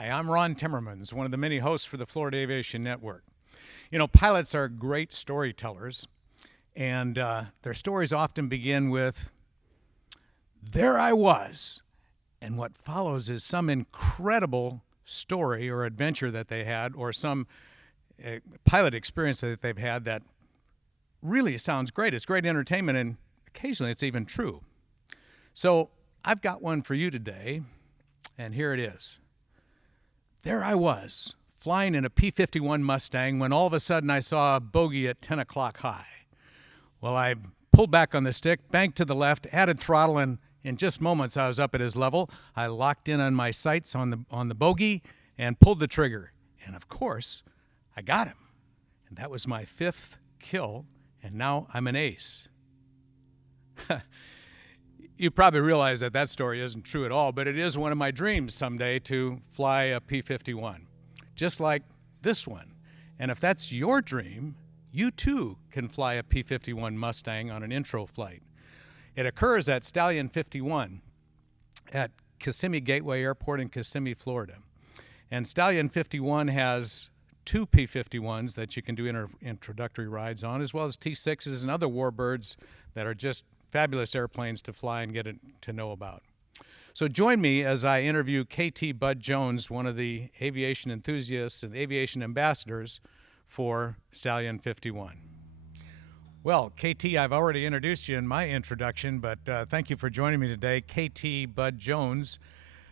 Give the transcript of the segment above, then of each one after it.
Hi, I'm Ron Timmermans, one of the many hosts for the Florida Aviation Network. You know, pilots are great storytellers, and their stories often begin with, "There I was," and what follows is some incredible story or adventure that they had, or some pilot experience that they've had that really sounds great. It's great entertainment, and occasionally it's even true. So I've got one for you today, and here it is. There I was, flying in a P-51 Mustang when all of a sudden I saw a bogey at 10 o'clock high. Well, I pulled back on the stick, banked to the left, added throttle, and in just moments I was up at his level. I locked in on my sights on the bogey and pulled the trigger. And of course, I got him. And that was my 5th kill, and now I'm an ace. You probably realize that that story isn't true at all, but it is one of my dreams someday to fly a P-51, just like this one. And if that's your dream, you too can fly a P-51 Mustang on an intro flight. It occurs at Stallion 51 at Kissimmee Gateway Airport in Kissimmee, Florida. And Stallion 51 has 2 P-51s that you can do introductory rides on, as well as T-6s and other warbirds that are just fabulous airplanes to fly and get to know about. So join me as I interview KT Budde-Jones, one of the aviation enthusiasts and aviation ambassadors for Stallion 51. Well, KT, I've already introduced you in my introduction, but thank you for joining me today. KT Budde-Jones,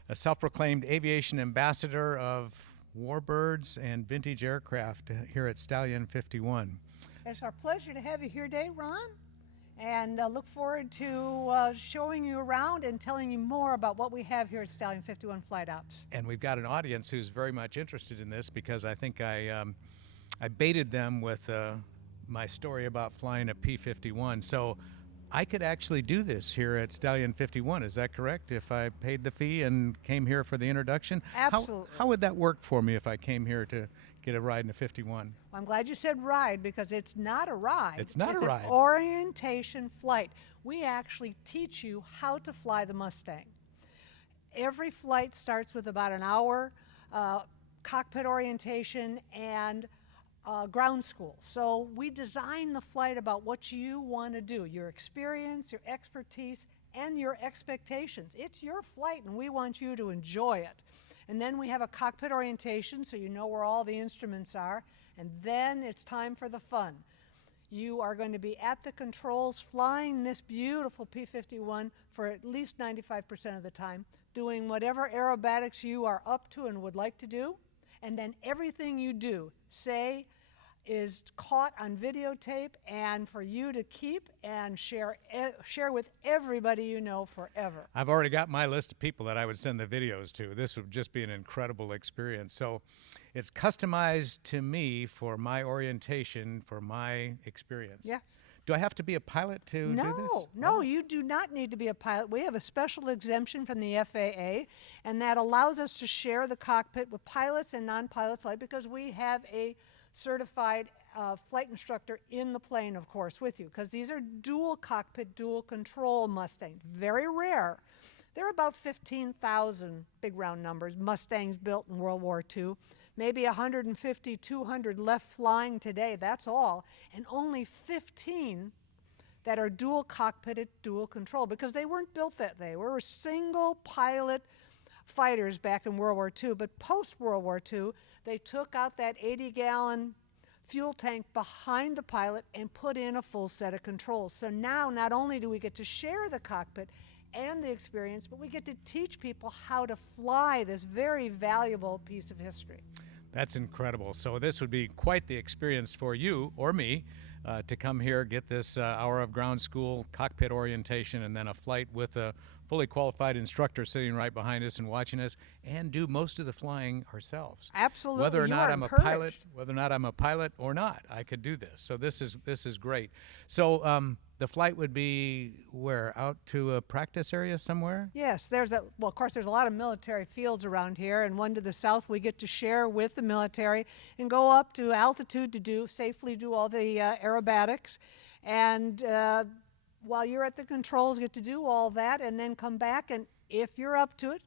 a self-proclaimed aviation ambassador of warbirds and vintage aircraft here at Stallion 51. It's our pleasure to have you here today, Ron. And look forward to showing you around and telling you more about what we have here at Stallion 51 Flight Ops. And we've got an audience who's very much interested in this because I think I baited them with my story about flying a P-51. So I could actually do this here at Stallion 51. Is that correct? If I paid the fee and came here for the introduction? Absolutely. How would that work for me if I came here to get a ride in a 51? I'm glad you said ride because it's not a ride. It's not a ride. It's an orientation flight. We actually teach you how to fly the Mustang. Every flight starts with about an hour cockpit orientation and ground school. So we design the flight about what you want to do, your experience, your expertise, and your expectations. It's your flight and we want you to enjoy it. And then we have a cockpit orientation so you know where all the instruments are, and then it's time for the fun. You are going to be at the controls flying this beautiful P-51 for at least 95% of the time, doing whatever aerobatics you are up to and would like to do, and then everything you do, say, is caught on videotape and for you to keep and share with everybody you know forever. I've already got my list of people that I would send the videos to. This would just be an incredible experience. So it's customized to me for my orientation, for my experience. Yes. Do I have to be a pilot to do this? No, you do not need to be a pilot. We have a special exemption from the FAA, and that allows us to share the cockpit with pilots and non-pilots alike because we have a certified flight instructor in the plane, of course, with you, because these are dual cockpit, dual control Mustangs. Very rare. There are about 15,000, big round numbers, Mustangs built in World War II. Maybe 150, 200 left flying today, that's all. And only 15 that are dual cockpitted, dual control, because they weren't built that way. We were single pilot fighters back in World War II, but post-World War II, they took out that 80-gallon fuel tank behind the pilot and put in a full set of controls. So now not only do we get to share the cockpit and the experience, but we get to teach people how to fly this very valuable piece of history. That's incredible. So this would be quite the experience for you or me to come here, get this hour of ground school, cockpit orientation, and then a flight with a fully qualified instructor sitting right behind us and watching us, and do most of the flying ourselves. Absolutely. Whether or You not are I'm encouraged. a pilot, whether or not I'm a pilot or not, I could do this. So this is great. So the flight would be where? Out to a practice area somewhere? Yes, well, of course, there's a lot of military fields around here, and one to the south we get to share with the military and go up to altitude to safely do all the aerobatics. And while you're at the controls, get to do all that and then come back, and if you're up to it,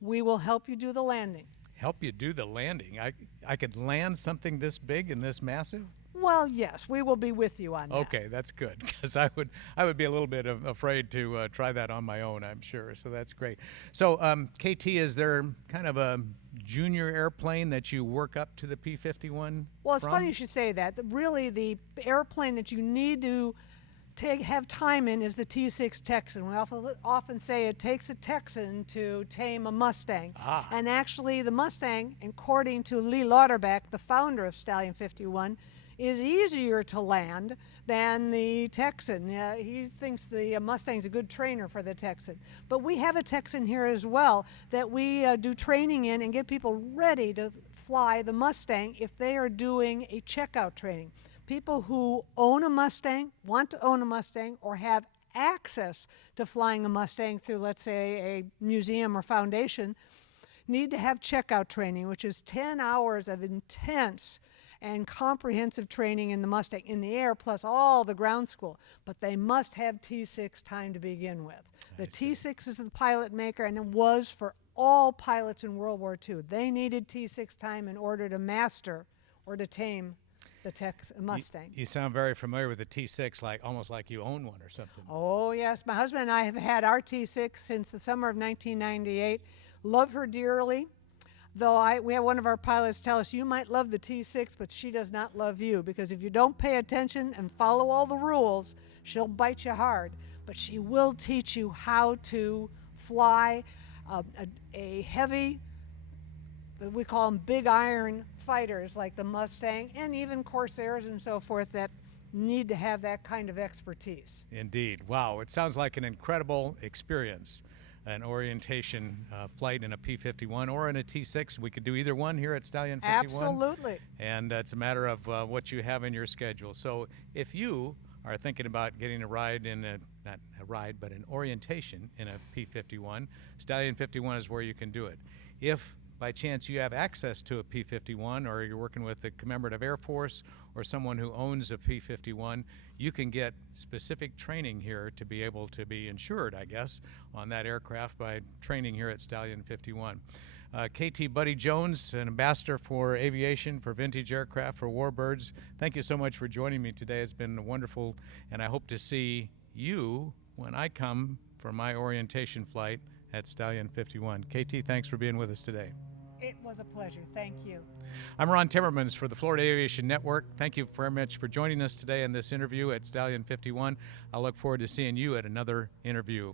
we will help you do the landing. help you do the landing. I could land something this big and this massive? Well, yes, we will be with you on that. Okay, that's good, because I would be a little bit afraid to try that on my own, I'm sure. So that's great. So KT, is there kind of a junior airplane that you work up to the P-51 Well, it's from? funny you should say that. Really, the airplane that you need to have time in is the T-6 Texan. We often say it takes a Texan to tame a Mustang. Ah. And actually, the Mustang, according to Lee Lauterbach, the founder of Stallion 51, is easier to land than the Texan. He thinks the Mustang's a good trainer for the Texan. But we have a Texan here as well that we do training in and get people ready to fly the Mustang if they are doing a checkout training. People who own a Mustang, want to own a Mustang, or have access to flying a Mustang through, let's say, a museum or foundation, need to have checkout training, which is 10 hours of intense and comprehensive training in the Mustang in the air, plus all the ground school. But they must have T6 time to begin with. The T6 is the pilot maker, and it was for all pilots in World War II. They needed T6 time in order to master or to tame the Mustang. You sound very familiar with the T6, almost like you own one or something. Oh, yes. My husband and I have had our T6 since the summer of 1998. Love her dearly. Though we have one of our pilots tell us, you might love the T6, but she does not love you, because if you don't pay attention and follow all the rules, she'll bite you hard. But she will teach you how to fly a heavy, we call them big iron fighters like the Mustang, and even Corsairs and so forth that need to have that kind of expertise. Indeed. Wow, it sounds like an incredible experience. An orientation flight in a P-51 or in a T-6. We could do either one here at Stallion 51. Absolutely. And it's a matter of what you have in your schedule. So if you are thinking about getting a ride in not a ride, but an orientation in a P-51, Stallion 51 is where you can do it. If by chance you have access to a P-51, or you're working with the Commemorative Air Force or someone who owns a P-51, you can get specific training here to be able to be insured, I guess, on that aircraft by training here at Stallion 51. KT Budde-Jones, an ambassador for aviation, for vintage aircraft, for warbirds, thank you so much for joining me today. It's been wonderful, and I hope to see you when I come for my orientation flight at Stallion 51. KT, thanks for being with us today. It was a pleasure. Thank you. I'm Ron Timmermans for the Florida Aviation Network. Thank you very much for joining us today in this interview at Stallion 51. I look forward to seeing you at another interview.